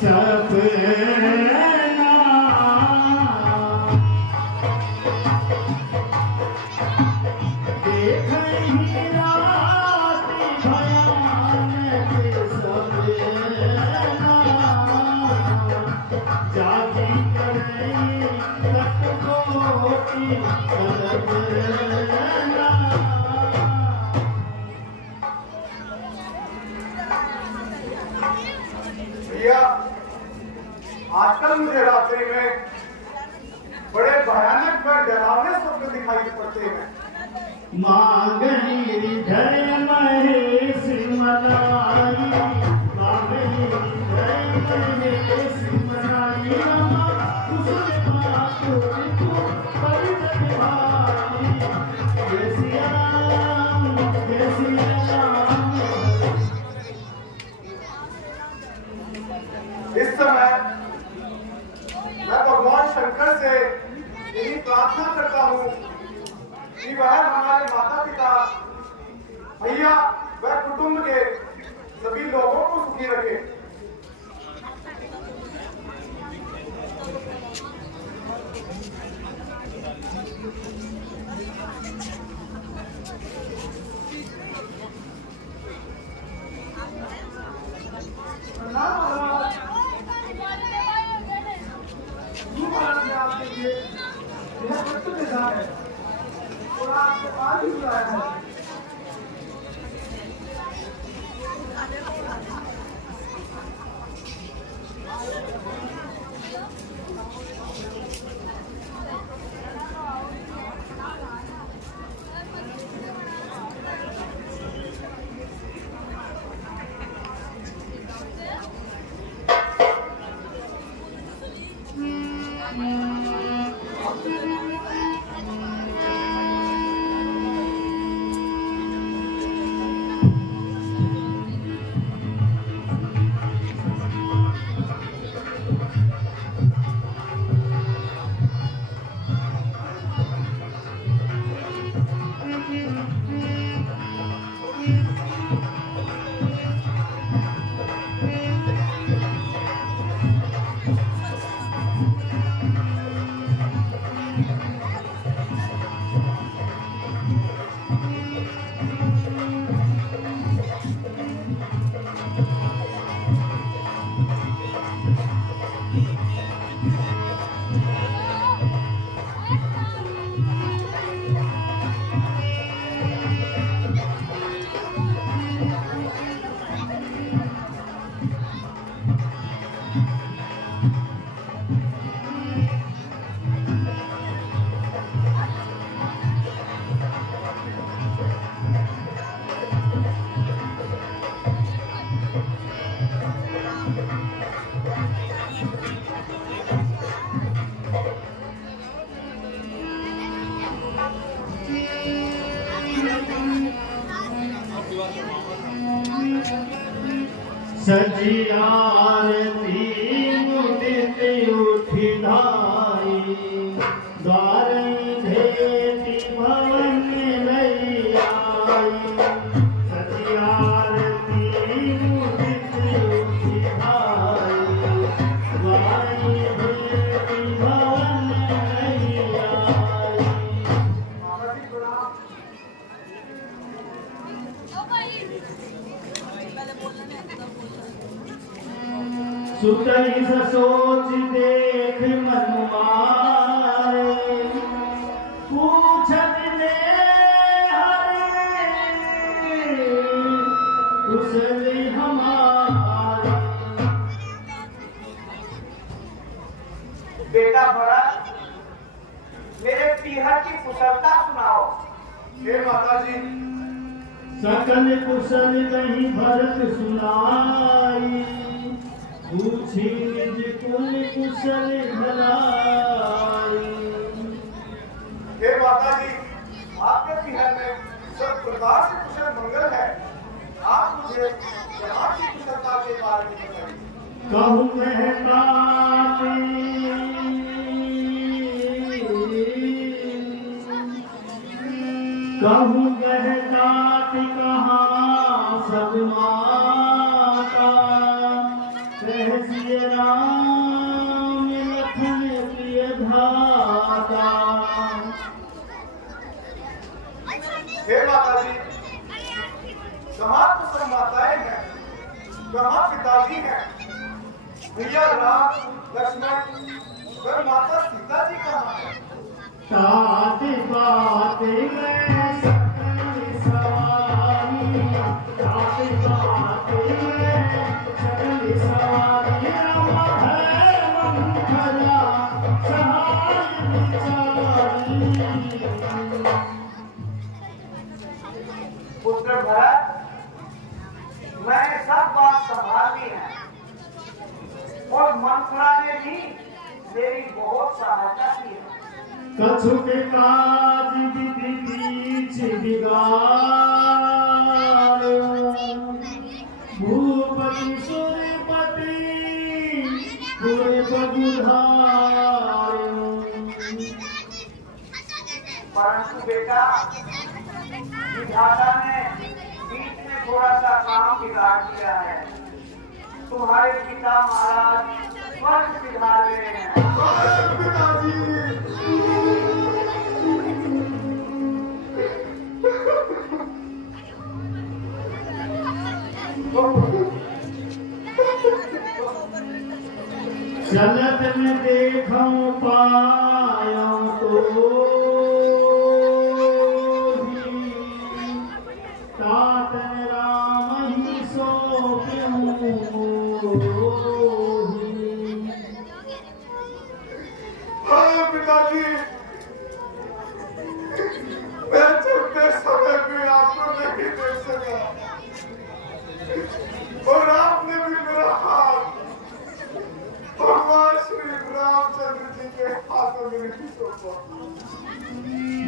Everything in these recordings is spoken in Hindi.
सपना देख ही रात भयानक सपना जागी करे कटकोटी कल्पना। भैया आजकल मुझे रात्रि में बड़े भयानक व डरावने स्वप्न दिखाई पड़ते हैं। मांगनी जय महेश मलाई मांगनी जय महेश मलाई रमा कुसुम पातो तू पवित्र भाई जय सिया राम जय सिया राम। इस समय मैं भगवान शंकर से यही प्रार्थना करता हूँ कि वह हमारे माता पिता भैया व कुटुंब के सभी लोगों को सुखी रखे। आपके लिए यह सत्य निशान है और आपको आज ही बुलाया है। सजी आरती मुदित उठी धाई द्वार भेटी भवन लई आई। सजी आरती मुदित उठी धाई द्वार भेटी भवन लई आई। सुतई सोच देख मन मारे पूछत ने हरे कुशल हमारे। बेटा भरत मेरे पीहर की कुशलता सुनाओ। हे माता जी सकल कुशल कहीं भरत सुनाई पूछी निज कुल कुशल भलाई। हे माता जी आपके पीहर में सब प्रकार से कुशल मंगल है। आप मुझे यहाँ की कुशलता के बारे में बताइए। कहूँ कहताती कहूँ कहताती कहाँ सब माता सहसिय राम लखन प्रिय धाता। हे माता जी, कहाँ तो सब माताएं हैं, कहाँ पिताजी हैं, भैया राम लक्ष्मण, वह माता सीता जी कहाँ है? तात बात में सकल सवारी, तात बात में सकल सवारी, राम है मंगला सहाय विचारी। पुत्र भरत, मैंने सब बात संभाली है और मंत्रा ने भी मेरी बहुत सहायता की है। कछुक काज विधि बीच बिगाड़ो, भूपति सुरपति पूर्व बुधारो। परंतु बेटा, विधाता ने बीच में थोड़ा सा काम बिगाड़ दिया है। तुम्हारे पिता महाराज स्वर्ग सिधार रहे हैं। चलत में देखूं पायूं तो भी, तात राम ही सौंप्यूं मोही। हाँ पिताजी, मैं चलते समय भी आपको नहीं देख सका और आपने भी मेरा हाथ भगवान श्री रामचंद्र जी के हाथों में नहीं सौंपा।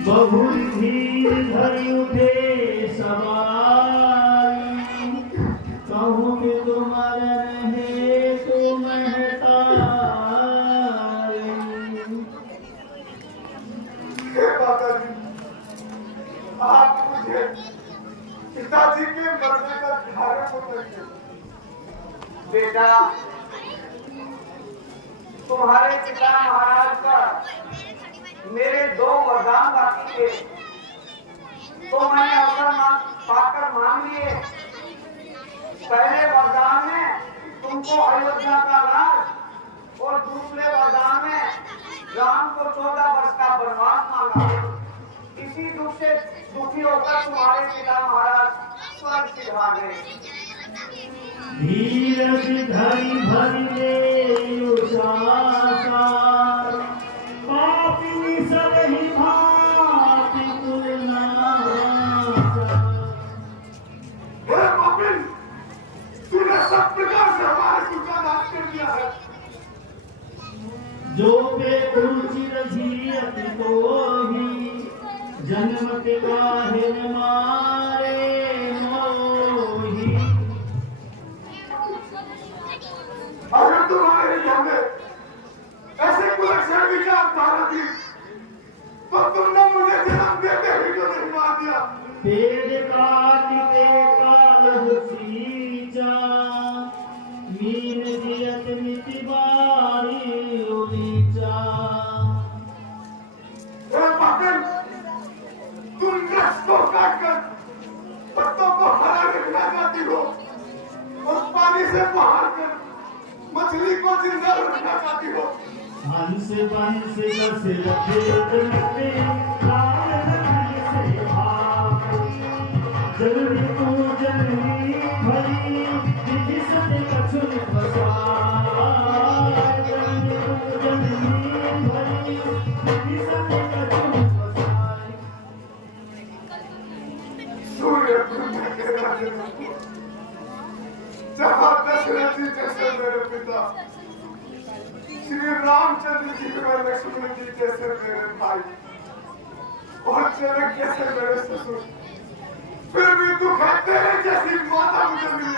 बहु धीर धरि उठे सवारी, कहूँ कि तुम रहे तो महतारी। हे माता जी, आप मुझे पिताजी के मरने का धारण को करिए। बेटा, तुम्हारे पिता महाराज का मेरे 2 वरदान बाकी थे, तो मैंने अवसर पाकर मांग लिए। पहले वरदान में तुमको अयोध्या का राज और दूसरे वरदान में राम को 14 वर्ष का वनवास मांगा। इसी दुख से दुखी होकर तुम्हारे पिता महाराज स्वर्ग सिधार गए। धीरज धरि भरि लेउ सासार, पापिनी सब ही भांति तुलनासा। हे पापिन, तूने सब प्रकार से हमारे कुल का नाश कर दिया है। जो पे रुचिर धीरति तोहि, जन्म के काहे न मारे मोहि। अगर तुम्हारे हमें ऐसे कुलक्षण विचारधारा थी, तो तुमने मुझे जन्म देते ही तो नहीं मार दिया। पेड़ काट के कालह सींचा, मीन दियत मिति बारी उलीचा। हे पापिन, तुम वृक्ष को काटकर पत्तों को हरा रखना चाहती हो और पानी से बहा कर मछली को जिंदा रखना चाहती हो। हंस बंस कस रखेत मते, काल नदी से भाग। जल्दी तू जल्दी भरी, विधि सत कछुन फसाय। जल्दी तू जल्दी भरी, विधि सत कछुन फसाय। सूर्य ब्रह्मा के राज्य में जहाँ दशरथ जी जैसे मेरे पिता, श्री रामचंद्र जी और लक्ष्मण जी जैसे मेरे भाई और जनक जैसे मेरे ससुर, फिर भी दुख है तेरे जैसी माता मुझे मिली।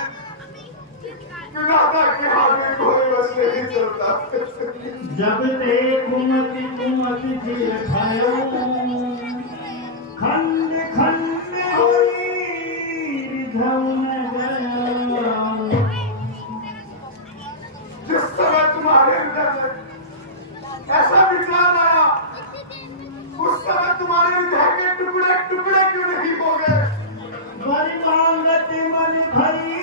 विधाता के हाथ में कोई बस नहीं चलता। जब देखूं मति कुमति जिय खायो, खंड खंड होई रिधौ न गया। तुम्हारे हृदय में ऐसा विचार आया, उस समय तुम्हारे हृदय के टुकड़े टुकड़े क्यों नहीं हो गए? मरी मांगत मन भरी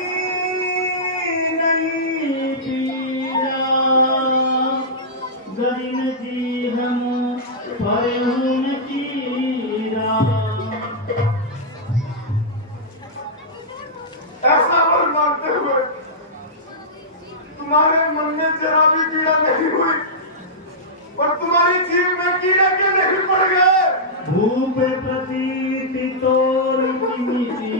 नहीं पीरा, गरिन जी हम फरहून कीरा। ऐसा वर मानते हुए तुम्हारे मन में जरा भी पीड़ा नहीं हुई, और तुम्हारी जीव में कीड़े क्यों नहीं पड़ गए? भूप प्रतीति तोर मिटी,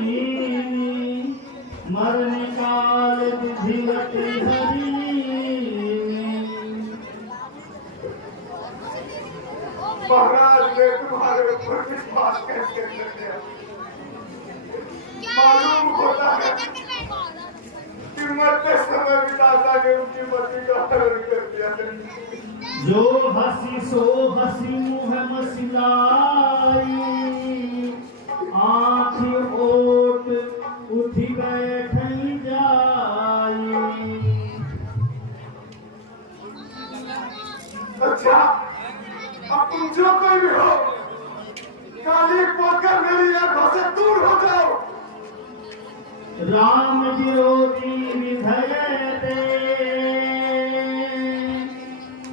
मरण काल विधिवत हरी। महाराज ने तुम्हारे ऊपर विश्वास कैसे कर दिया? मालूम होता है कि मरते समय पिताजा ने उनकी मति का हरण कर दिया। जो हसी सो हसी मुँह मसिलाई, आँख ओट उठी बैठी जाई। अच्छा, अब तुम जो कोई भी हो, काली पोकर मेरी आंखों से दूर हो जाओ। राम विरोधी विधय ते,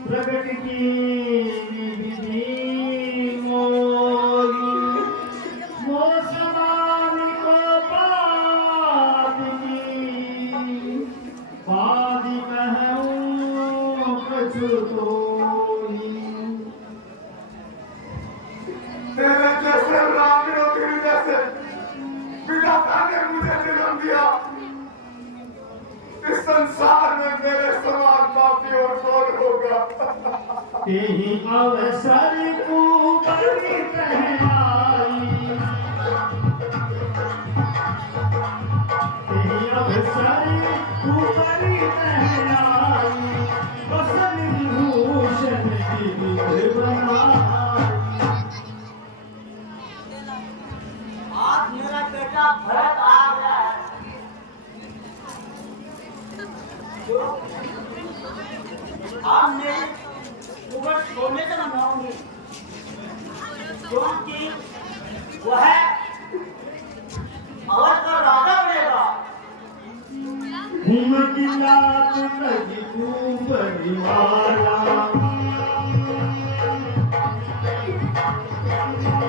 प्रगट की विधि मोही। मोसमान को पाप की, पादी कहूँ कछु तोही। तेरे जैसे राम विरोधी जैसे विधाता ने मुझे जन्म दिया, इस संसार में मेरे समान पापी और कौन होगा? तेहि अवसर ऊपरी कहलाई, तेहि अवसर ऊपरी कहलाई, बसन विभूषण विविध बनाई। आज मेरा बेटा भरत आ गया है। जो आज मैं सुबह सोने से मनाऊंगी, क्योंकि वह अवध का राजा बनेगा। घूम गिलास कजी तू परिवारा,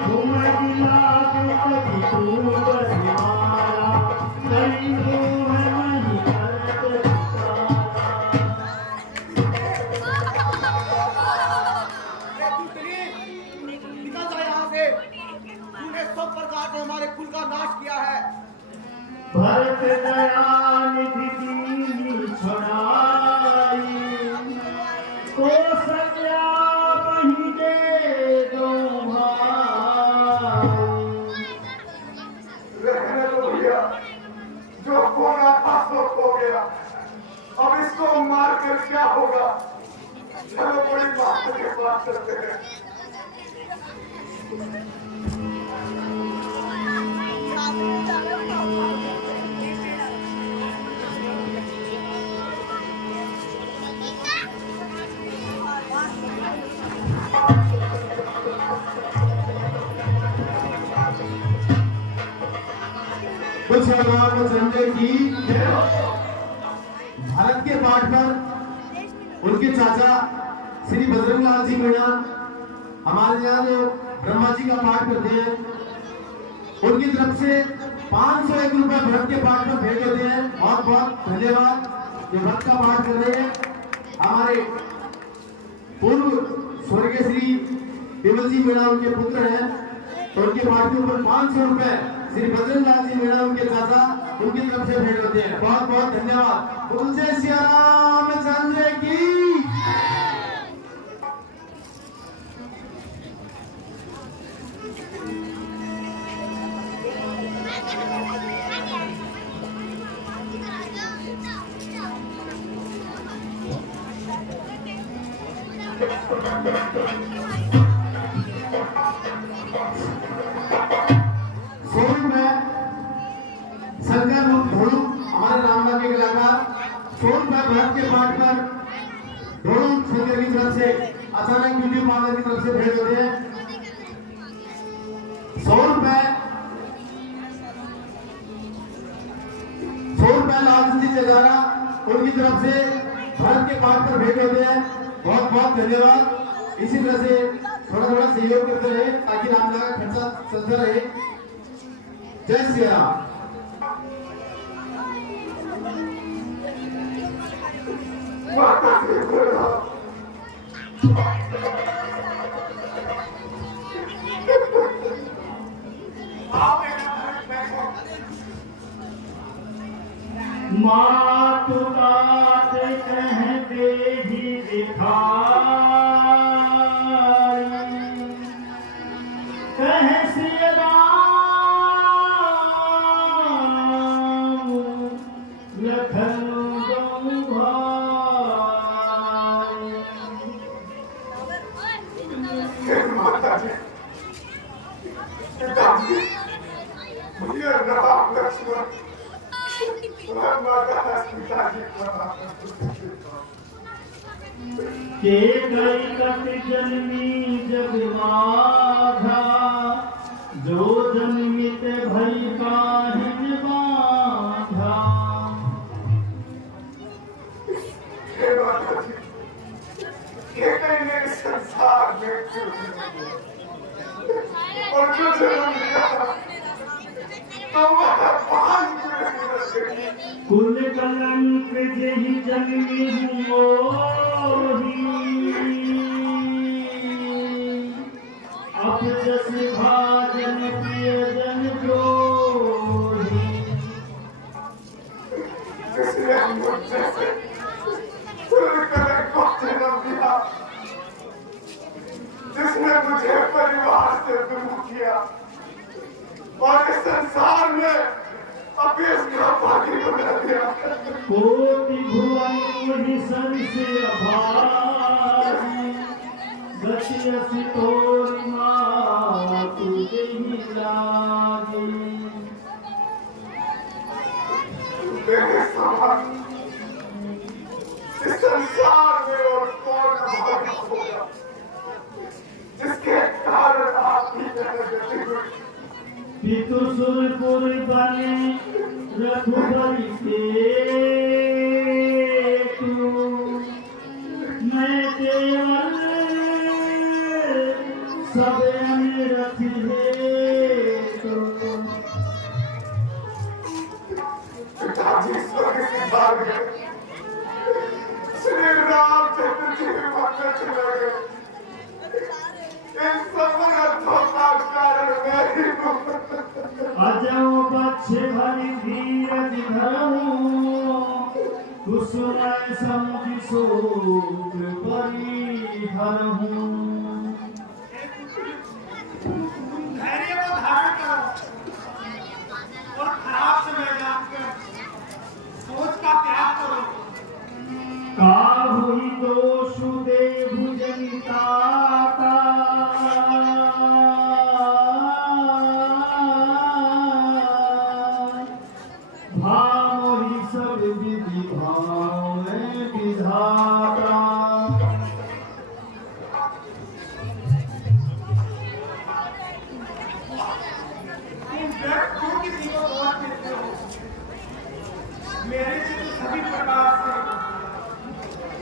घूम गिलास कजी तू परिवारा, करी तू है नहीं करत निकल जा यहाँ से। तूने सब प्रकार से हमारे कुल का नाश किया है। भरत दया निधि दीनी छुड़ाई, तो सत्या बही दे दो भाई। रहने दो भैया, जो होना था सो हो गया, अब इसको मार कर क्या होगा? चलो बड़ी बात के बात करते हैं। कुछ भगवान संजय की भारत के पाठ पर उनके चाचा श्री बजरंग लाल जी मीणा हमारे यहाँ जो ब्रह्मा जी का पाठ करते हैं, उनकी तरफ से 501 रुपए भरत के पाठ पर भेज देते हैं। बहुत बहुत धन्यवाद। ये भरत का पाठ कर रहे हैं हमारे पूर्व स्वर्गीय श्री विमल जी मीणा, उनके पुत्र हैं, तो उनके पाठ के ऊपर 500 रुपए श्री बजरंग लाल जी मीणा उनके चाचा उनकी तरफ से भेज देते हैं। बहुत बहुत धन्यवाद। तुलसी श्री रामचंद्र की। शंकर धोलू हमारे रामनगर के कलाकार 100 रुपए भरत के पाठ पर दोनों सिंगर की तरफ से अचानक यूट्यूब वाले की तरफ से भेंट होते हैं 100 रुपए लाल जी जजारा उनकी तरफ से भारत के पाठ पर भेंट होते हैं। बहुत बहुत धन्यवाद। इसी तरह से थोड़ा थोड़ा सहयोग करते रहे ताकि रामलीला का खर्चा चलता रहे। जय श्री राम। मात तात कहते ही दिखाई कह श्री राम लखन दो भाई। माता जी पिताजी मुझे राम लक्ष्मण के गई कट जन्मी जग बाधा जो जन्मित भई काहिन बाधा। हे माता जी ये कहीं मेरे संसार में और जो जन्म लिया तो वह पांच कुल कलंक जही जन्मी मोही अपजस भाजन प्रियजन द्रोही। जिसने मुझसे कुल कलंक को जन्म दिया जिसने मुझे परिवार से दूर किया और इस संसार में अब इसका भागी बना दिया। कोटि भुवन मुहि संसे अभागी गति असि तोरि मातु देहि लागी। मेरे समान इस संसार में और कौन भागी होगा जिसके कारण आप ही गति हुई। पितु सुरपुर बने रघुबली सेतु मैं केवल सब अनिरथ हेतु। पिताजी स्वर्ग सिधार गए श्री रामचंद्र जी भक्त चले गए। इन सब अर्थों का कारण मैं ही हूँ। अजो बच्छ भरि धीरज धरऊं कुसुम समुझ शोक परिहरऊं। धैर्य को धारण करो और खराब समय जानकर सोच का त्याग करो। काहुई दोषु दे भुजनिताता भावहि सब विधि भाव में विधाता। तुम किसी को दोष देते हो मेरे से तो सभी प्रकार से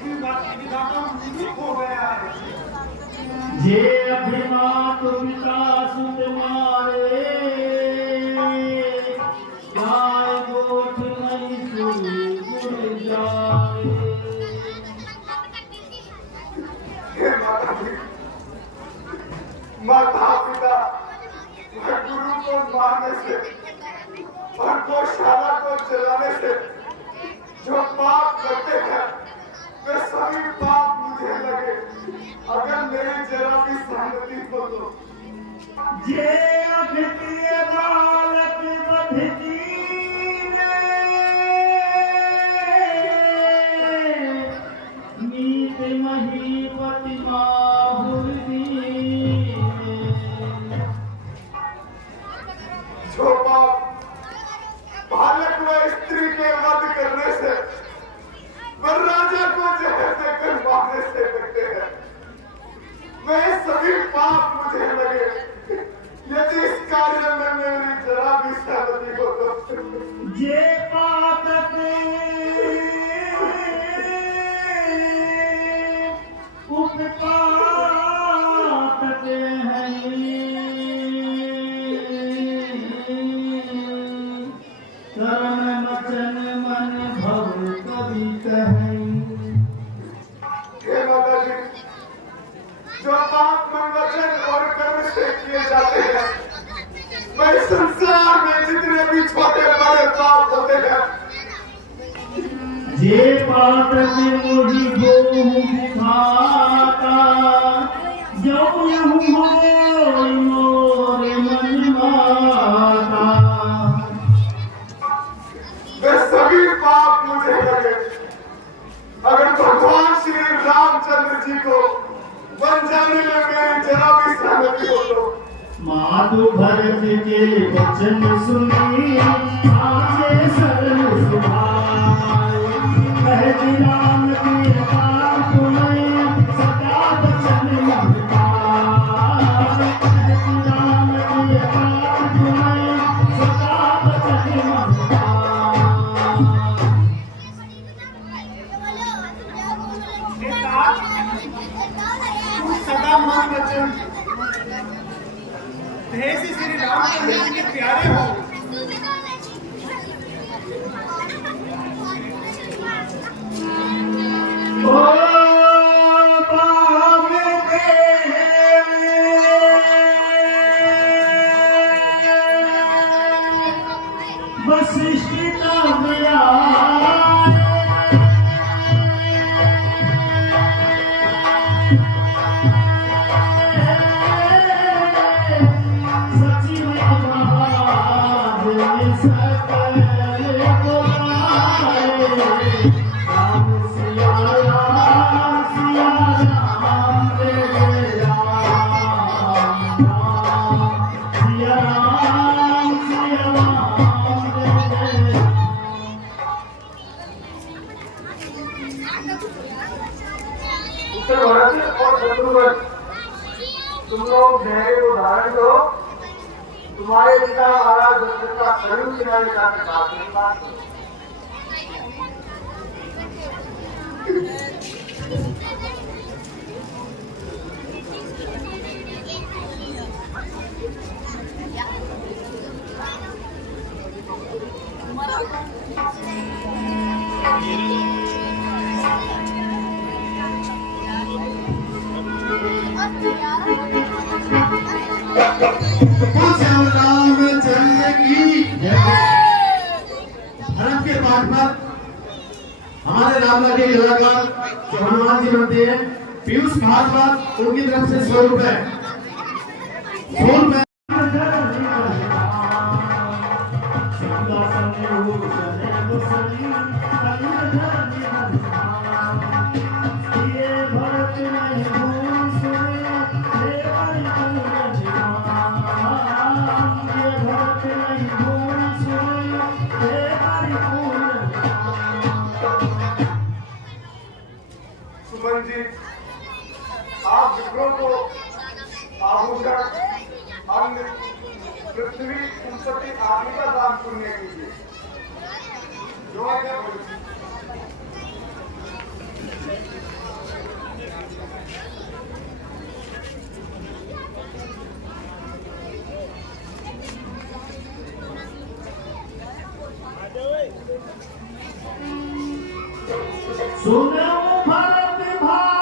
विधाता मुझे हो गया है। जे अभिमात पिता सुत मारे गाय गोठ नहीं सुनी गुण जाए। हे माता जी माता पिता वह गुरु को मारने से और गौशाला को जलाने से जो पाप करते हैं वे सभी पाप मुझे लगे अगर मेरी जरा भी सहमति हो तो। जे अभिप्रिय बालक बधती नीत महीपति माहुरी। जो पाप बालक व स्त्री के वध करने से व राजा को जहर देकर मारने पाप मुझे लगे, यदि इस कार्य में मेरी जरा भी सहमति हो तो जे पातक उपपातक हैं, कर्म वचन मन भव कवि कहें। हे माता जी, जो पाप मन वचन और कर्म से किए जाते हैं, मैं संसार में जितने भी छोटे बड़े पाप होते हैं, जे पातक मोहि गोहु खाता, जो यहु होय मोर मन माता। वे सभी पाप मुझे लगे। अगर भगवान श्री रामचंद्र जी को बन जाने में मेरी जरा भी सहमति हो तो मातु भरत के वचन सुनी, आजे सरल सुभाए। कहति राम की पार सुनई, सदा वचन मन पाए। कहति राम की पार सुनई, सदा वचन मन पाए। सदा मन वचन भेष श्री रामचंद्र जी के प्यारे हो। ओ पावे वशिष्ठ नव्या, सचिव महाराज सकल बुलाए। राम सिया राम सिया राम रे राम, सिया राम सिया राम रे। उत्तर भरत और शत्रुघ्न, तुम लोग धैर्य को धारण करो। तुम्हारे पिता महाराज दशरथ का सरयू किनारे जाकर बात करो। श्याम रामचंद्र की जय। भरत के पाठ पर हमारे रामलला के कलाकार जो हनुमान जी बनते हैं, पीयूष भारद्वाज, उनकी तरफ से 100 रुपए। सुमन जी, आप विप्रों को आभूषण, अन्न, पृथ्वी, संपत्ति आदि का दान पुण्य कीजिए। जो आज्ञा बोलिए। सुनो भरत भाई,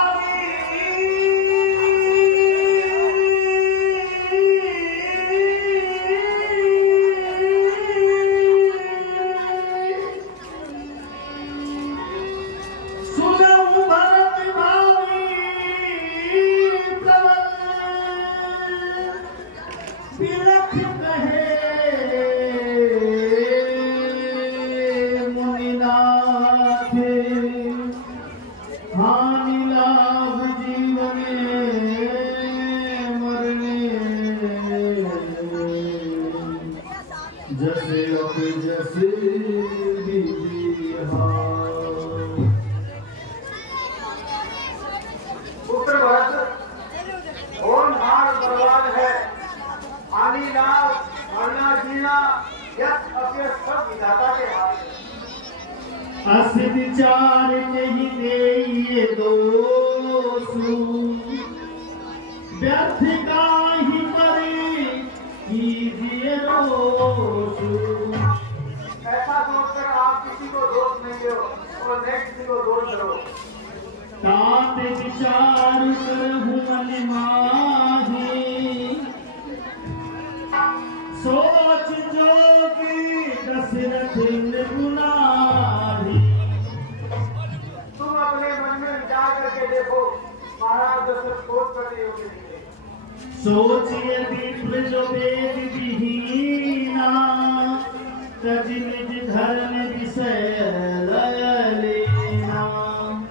सुनो भरत भाई, बिलख कहे मुनिनाथ, हानि लाभ जीवने मरने, जैसे अब जैसे उत्तर भरत और नार ये दोषु व्यर्थ काहि परे कीजिए दोषु। ऐसा सोचकर आप किसी को दोष नहीं दो और न किसी को दोष दो। तात विचार करहु मन माही सोच जोगी दशरथ गुनाही। तुम अपने मन में विचार करके देखो महाराज दशरथ सोच करने योग्य नहीं थे। सोचिए विप्र जो वेद विहीना तज निज धर्म विषय लय लेना।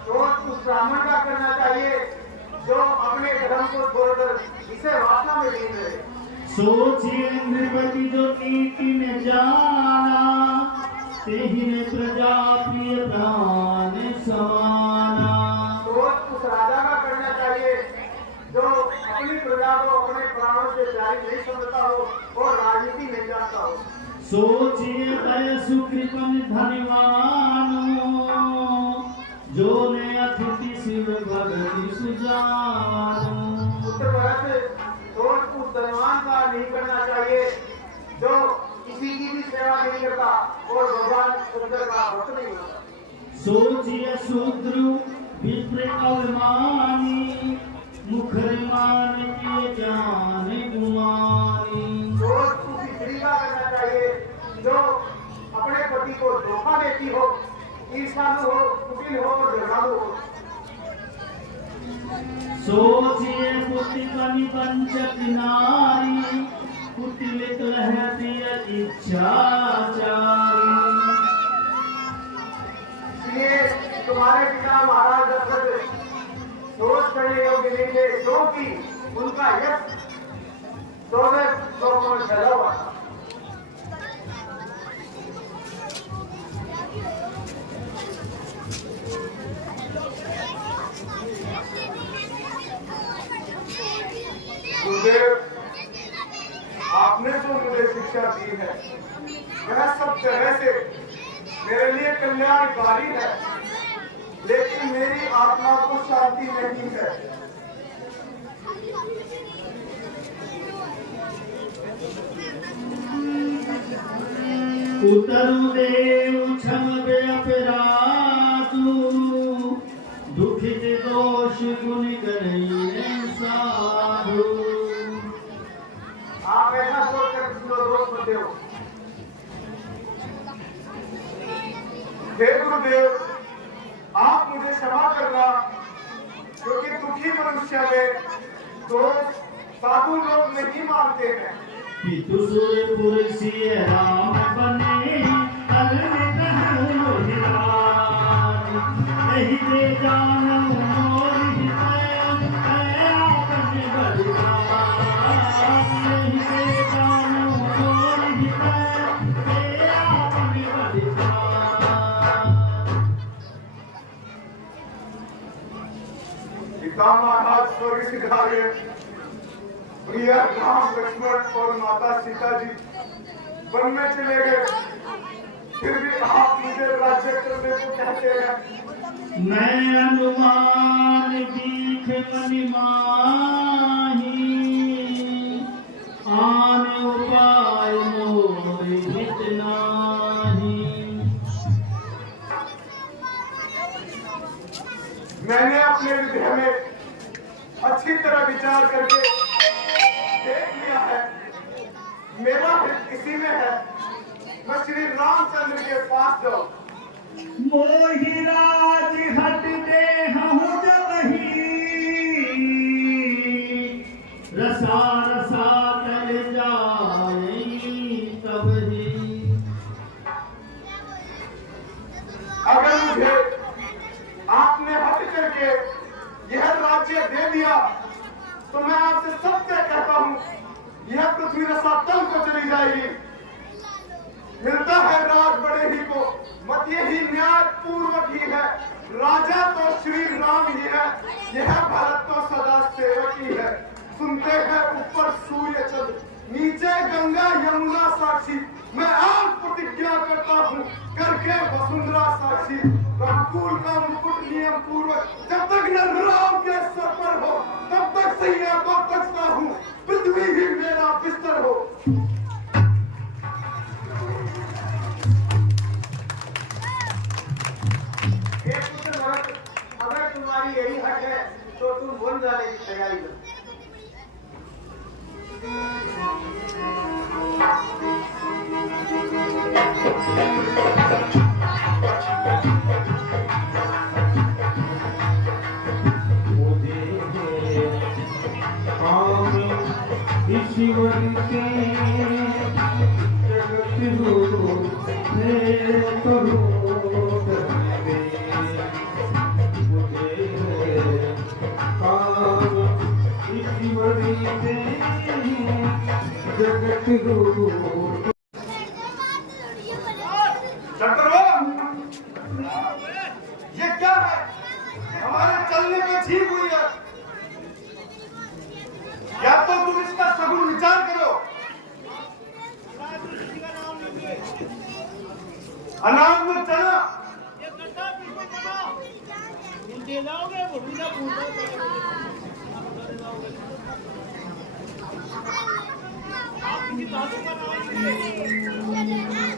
सोच उस ब्राह्मण का करना चाहिए जो अपने धर्म को छोड़कर इसे वासना में लीन रहे। सोचिए नृपति जो नीति में जाना तेहि में प्रजा प्रिय प्राण समाना। सोच उस राजा का करना चाहिए जो अपनी प्रजा को अपने प्राणों से प्यारी नहीं समझता हो और राजनीति नहीं जानता हो। सोचिए दय सुकृपन धनवानो जो ने अतिथि शिव भगति सुजानो। उस तरह से सोच उस धनवान का नहीं करना चाहिए जो किसी की भी सेवा नहीं करता और भगवान शंकर का भक्त नहीं होता। सोचिए शूद्र विप्र अवमानी मुखर मान किए जान गुमानी। सोच उस स्त्री का करना चाहिए जो अपने पति को धोखा देती हो, ईर्ष्यालु हो, कुटिल हो और झगड़ालू हो। सोचिए पुति कनि पंचक नारी कुटिलित रहती इच्छाचारी। इसलिए तुम्हारे पिता महाराज दशरथ सोच करने योग्य नहीं थे क्योंकि उनका यश 1400 में फैला हुआ था। गुरुदेव, आपने जो मुझे शिक्षा दी है वह सब तरह से मेरे लिए कल्याणकारी है, लेकिन मेरी आत्मा को शांति नहीं है। उतरु देव क्षम अपराधु दुखित दोष गुण करई साधु। आप ऐसा सोचकर किसी को दोष मत दो। हे गुरुदेव, आप मुझे क्षमा करना, क्योंकि दुखी मनुष्य में दोष साधु लोग नहीं मानते हैं। पितु सुरपुर सिय राम बने अलग कहु हिरान एहि दे जानौ मोर हितै है आपने बलिदान। एहि दे जानौ मोर हितै है आपने बलिदान। पिता महाराज स्वर्ग सिधारे, प्रिय राम लक्ष्मण और माता सीता जी वन में चले गए, फिर भी आप मुझे राज्य करने को कहते हैं। मैं अनुमान दीख मन माही आन उपाय मोर हित नाही। मैंने अपने हृदय में अच्छी तरह विचार करके देख लिया है, मेरा हित इसी में है, मैं श्री रामचंद्र के पास जाऊं। मोहि राज हट दे हूँ जबहि रसा रसा टल जाए तबहि। अगर मुझे आपने हट करके यह राज्य दे दिया तो मैं आपसे सत्य कहता हूँ, यह पृथ्वी रसातल को चली जाएगी। मिलता है राज बड़े ही को, मत यही न्याय पूर्वक ही है। राजा तो श्री राम ही है, यह भारत तो सदा सेवक ही है। सुनते हैं ऊपर सूर्य चंद्र, नीचे गंगा यमुना साक्षी। मैं आज प्रतिज्ञा करता हूँ करके वसुंधरा साक्षी, रघुकुल का मुकुट नियम पूर्वक, जब तक नरभराव के सर पर हो तब तक सही है, तब तक हूँ पृथ्वी ही मेरा बिस्तर हो। अगर तुम्हारी यही हक है तो तुम बोल जाने की तैयारी करो। ईश्वर के जगत गुरु ने करो ईश्वर के जगत गुरु। चक्रवात, ये क्या है? हमारे चलने पे ठीक हुई है, या तो तुम इसका सगुन विचार करो। अनाज में चना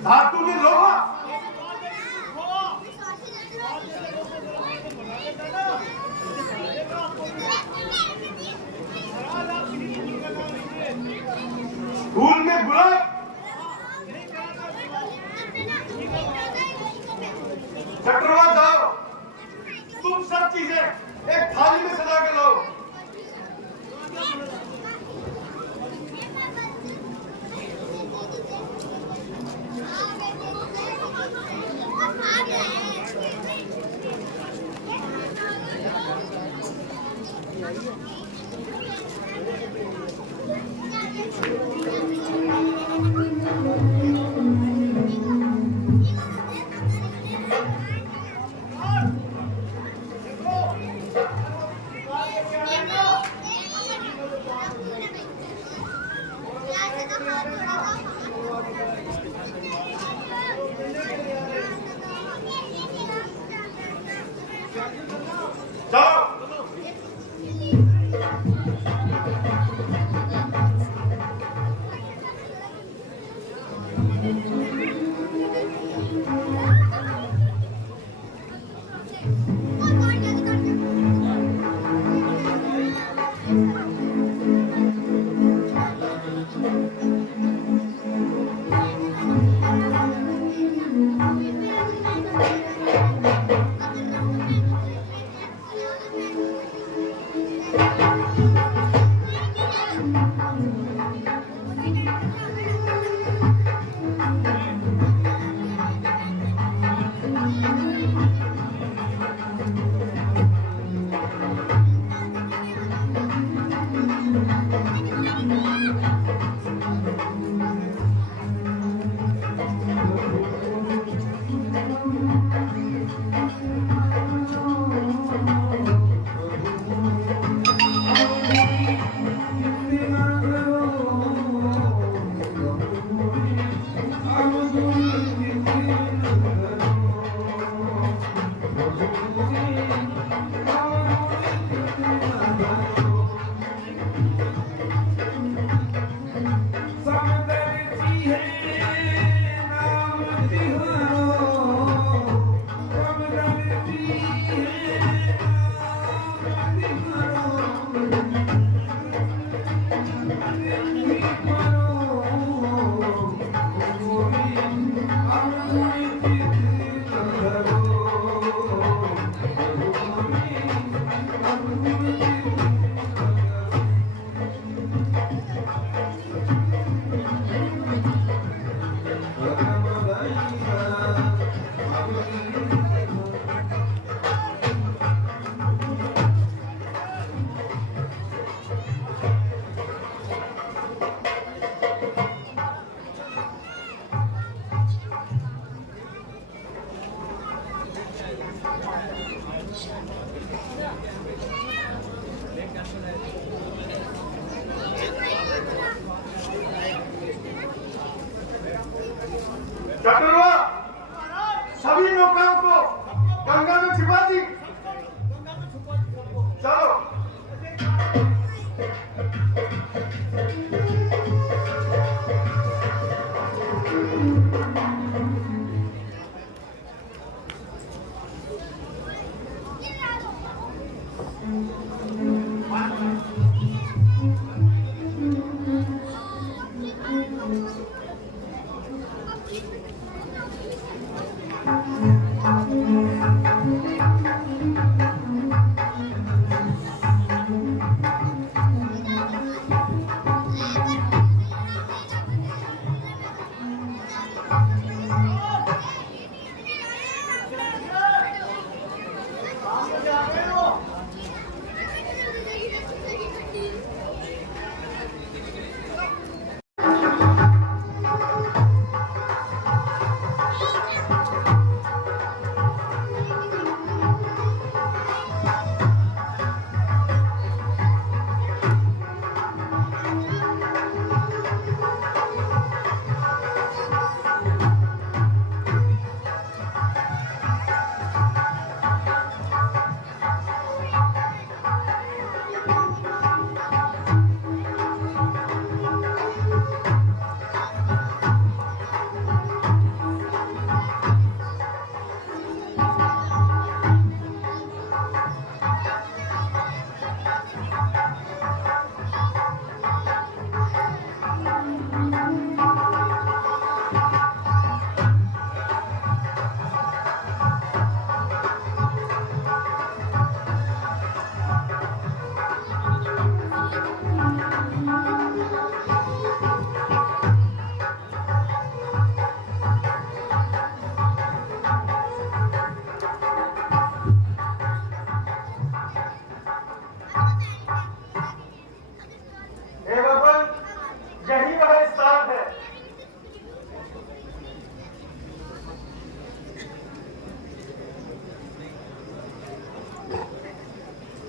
धातु में लोहा, फूल में गुलाब, चक्रवात जाओ, तुम सब चीजें एक थाली में सजा के लाओ।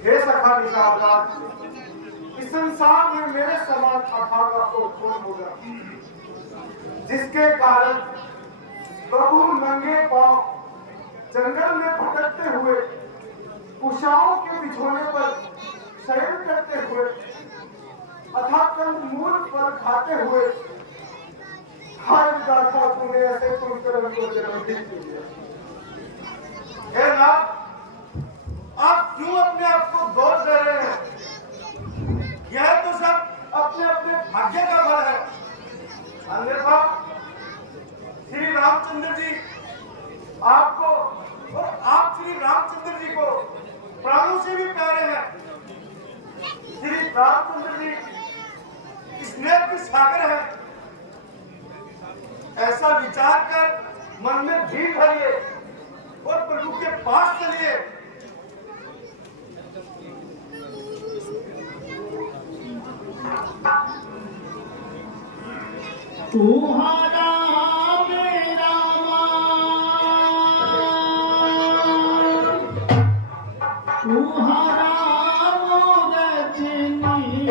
हे सखा निशादार, इस संसार में मेरे समान अभागा को कौन होगा, जिसके कारण प्रभु नंगे पांव जंगल में भटकते हुए कुशाओं के बिछोने पर शयन करते हुए अथवा कंदमूल पर खाते हुए हाय दाता तूने ऐसे कुंकर्म को जन्म दिया। हे नाथ, आप क्यों अपने आप को दोष दे रहे हैं? यह तो सब अपने अपने भाग्य का फल है। अन्यथा श्री रामचंद्र जी आपको और आप श्री रामचंद्र जी को प्राणों से भी प्यारे हैं। श्री रामचंद्र जी स्नेह के सागर है। ऐसा विचार कर मन में भीड़ भरिए और प्रभु के पास चलिए। तुम्हारा मेरा तुम्हारा रजनी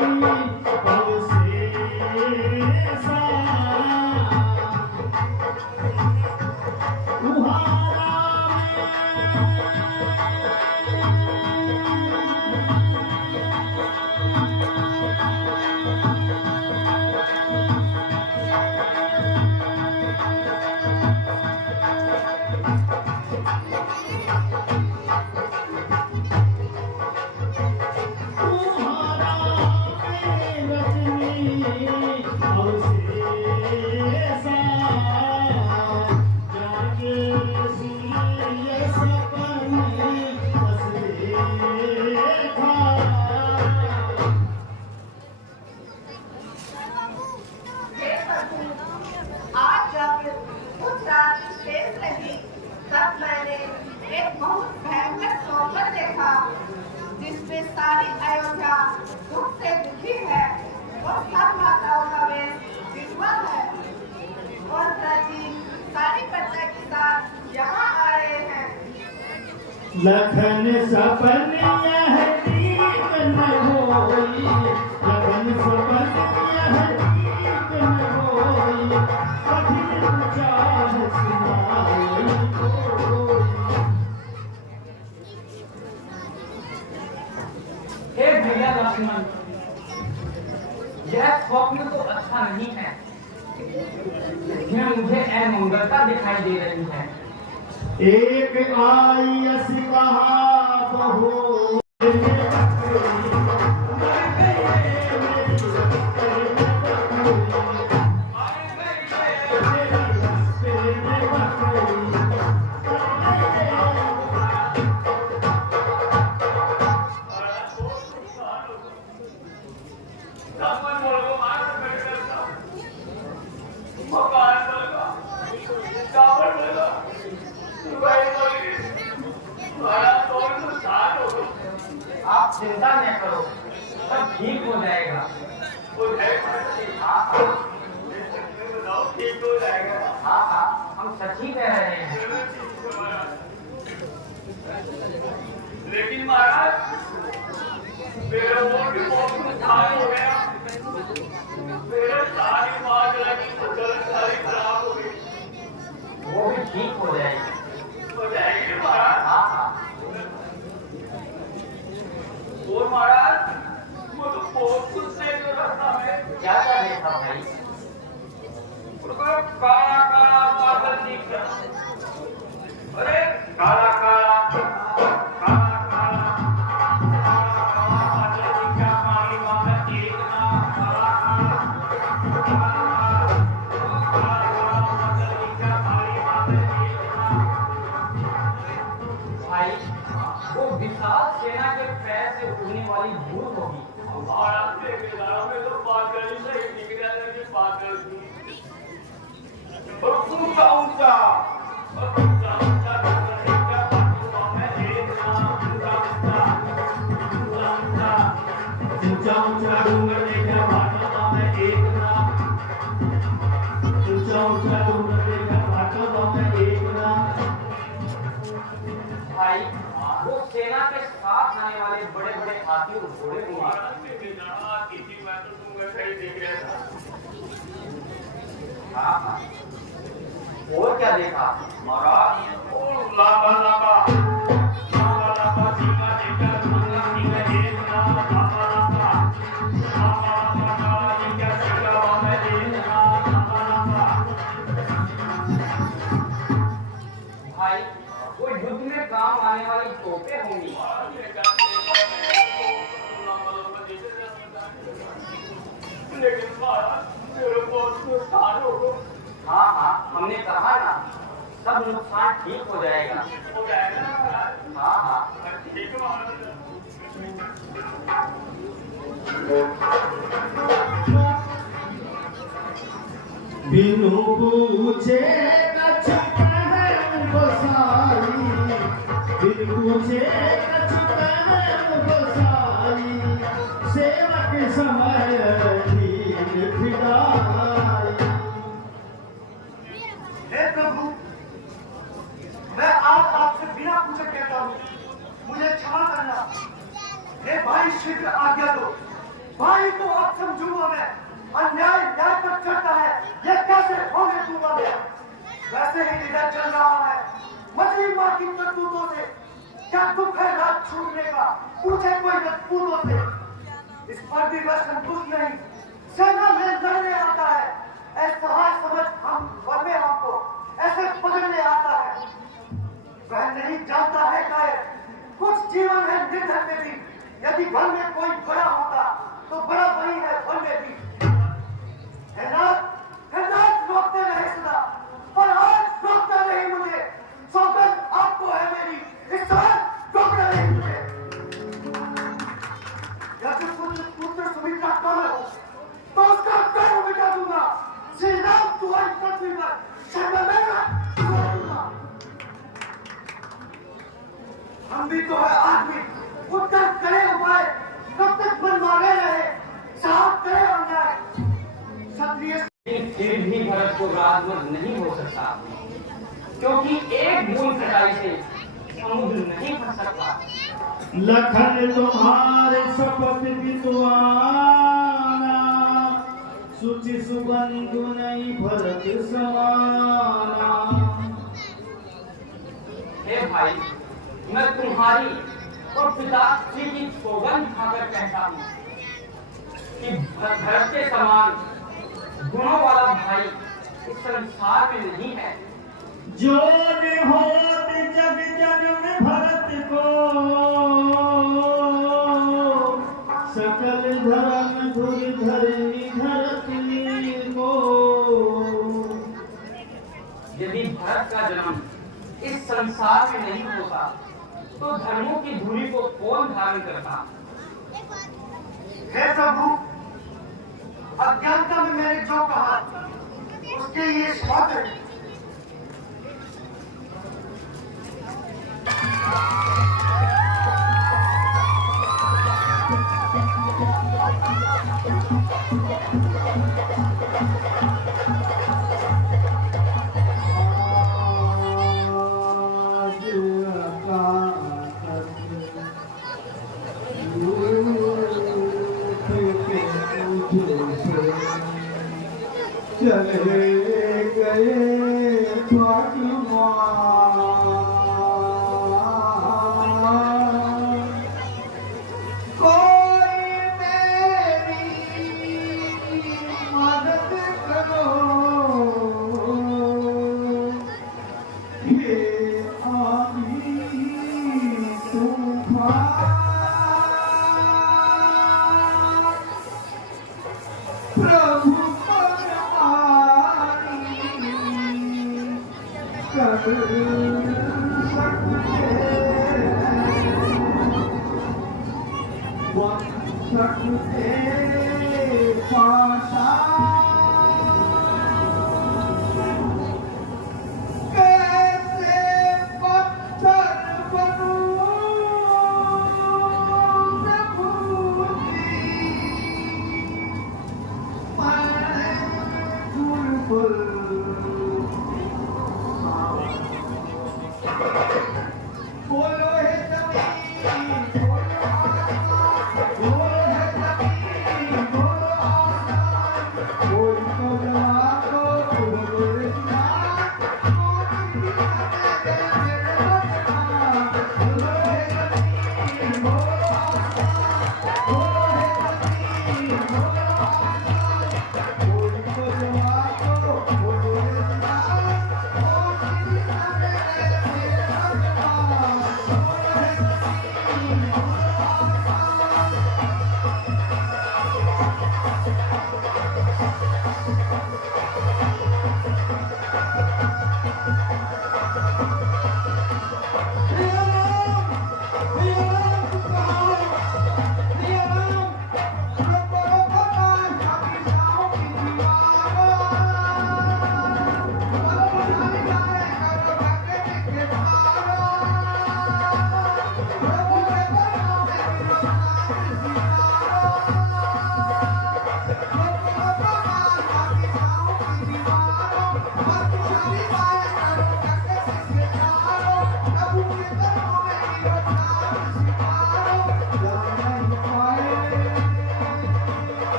अवशेषा जिसमें सारी अयोध्या दुख से दुखी है और सब माताओं का वेश विधवा है और प्रजी सारी प्रजा के साथ यहाँ आ रहे हैं। लखन सपन यह दीप न होई, लखन सपन यह दीप न होई, कठिन चाह सुनाई कोई। हे भैया लक्ष्मण, यह स्वप्न तो अच्छा नहीं है। इसमें मुझे अमंगलता दिखाई दे रही है। एक आई अस कहा बहो आप चिंता न करो, सब ठीक हो जाएगा। ठीक हो जाएगा। हाँ, हम सच ही कह रहे हैं। लेकिन महाराज, मेरा मूड भी बहुत नुकसान हो गया। मेरे सारी माँ की फसल सारी खराब हो गई। वो भी ठीक हो जाएगी। हो जाएगी महाराज। हाँ, और महाराज, वो तो बहुत कुछ से जो रास्ता में क्या क्या देखा भाई? काला काला बादल दिख रहा। अरे काला काला काला काला बादल दिख रहा। पानी वाला देखना काला काला बादल दिख रहा। पानी वाला देखना। भाई, वो विशाल सेना के पैर से उड़ने वाली धूल होगी। महाराज देखेगा में तो बादल ही सही दिख रहा है कि बादल थी। और ऊंचा ऊंचा ऊंचा ऊंचा डूंगर देखा भाटों में एक ना। ऊंचा ऊंचा डूंगर देखा भाटों में एक ना। भाई, वो सेना के साथ आने वाले वाले बड़े बड़े हाथी और घोड़े को मारा। हाँ हाँ, और क्या देखा महाराज? भाई वो युद्ध में काम आने वाली तोपें होंगी। हाँ हाँ, हमने कहा ना सब नुकसान ठीक हो जाएगा। हाँ हाँ, बिनु पूछे कछ कहन गोसाई, बिनु पूछे कछ कहन गोसाई, सेवक समय दीन फिदाई। हे प्रभु, मैं आज आपसे बिना पूछे कहता हूँ, मुझे क्षमा करना। हे भाई शीघ्र आज्ञा दो। भाई तो अब समझूंगा मैं, अन्याय न्याय पर चढ़ता है, ये कैसे होने दूंगा मैं? वैसे ही निधन चल रहा है मछली माँ की करतूतों से। क्या दुख है रात छूटने का, पूछे कोई रजपूतों से। इस पर भी वह संतुष्ट नहीं, सेना में लड़ने आता है। असहाय समझ हम बने हमको ऐसे पकड़ने आता है। वह नहीं जानता है कायर, कुछ जीवन है निर्धन में भी। यदि घर में कोई बड़ा होता तो बड़ा वही है घर में भी। है नाथ रोकते रहे सदा, पर आज रोकता नहीं मुझे। सौगंध आपको है मेरी, इस समय रोकना नहीं मुझे। यदि पुत्र सुमित्रा कमल हो तो उसका गर्व मिटा दूंगा। श्री राम तुम्हारी पृथ्वी पर शर्ममेगा छोड़ दूंगा। हम भी तो है आदमी, उत्तर करे उपाय, कब तक बनवाने रहे, साहब करे अन्याय। क्षत्रिय फिर भी भरत को राजमर्द नहीं हो सकता, क्योंकि एक बूंद कटाई से समुद्र नहीं भर सकता। लखन तुम्हारे शपथ विद्वाना, सुचि सुबंधु नहीं भरत समाना। हे भाई, मैं तुम्हारी और पिताश्री की सौगंध खाकर कहता हूँ कि भरत के समान गुणों वाला भाई इस संसार में नहीं है। जो ने होत जग जन्म भरत को, सकल धर्म धुर धरनी धरती को। यदि भरत का जन्म इस संसार में नहीं होता तो धर्मों की धूलि को कौन धारण करता? हे प्रभु, अज्ञानता में मैंने जो कहा उसके लिए क्षमा करें। चले गए कोई मेरी मदद करो, हे आमी तूफान। प्रभु बोलो हे जमीन, बोलो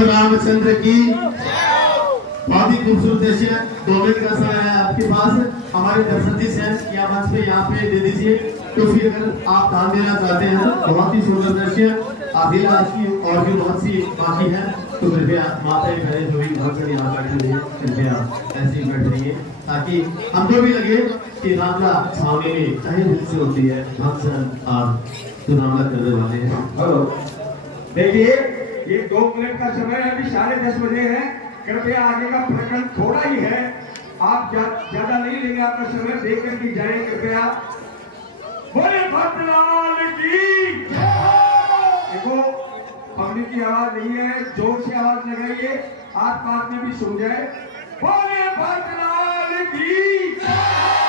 रामचंद्र की बहुत ही खूबसूरत दृश्य 2 मिनट का समय है आपके पास। हमारे दर्शन जी सेंस या मंच पे यहाँ पे दे दीजिए। तो फिर अगर आप ध्यान देना चाहते हैं तो बहुत ही सुंदर दृश्य आधी आज की और भी बहुत सी बाकी है। तो कृपया माता खड़े जो भी भक्त यहाँ बैठे हुए कृपया ऐसे ही बैठ रहिए ताकि हमको भी लगे कि रामला छावनी में कहीं दिल से होती है भक्त आप जो रामला करने वाले हैं। हेलो देखिए ये 2 मिनट का समय है, अभी 10:30 बजे है। कृपया आगे का प्रकरण थोड़ा ही है, आप ज्यादा नहीं लेंगे आपका समय, देख कर के जाए कृपया। बोले भक्तलाल की पब्लिक की आवाज नहीं है, जोर से आवाज लगाइए, आस पास में भी सुन जाए। बोले भद्रलाल की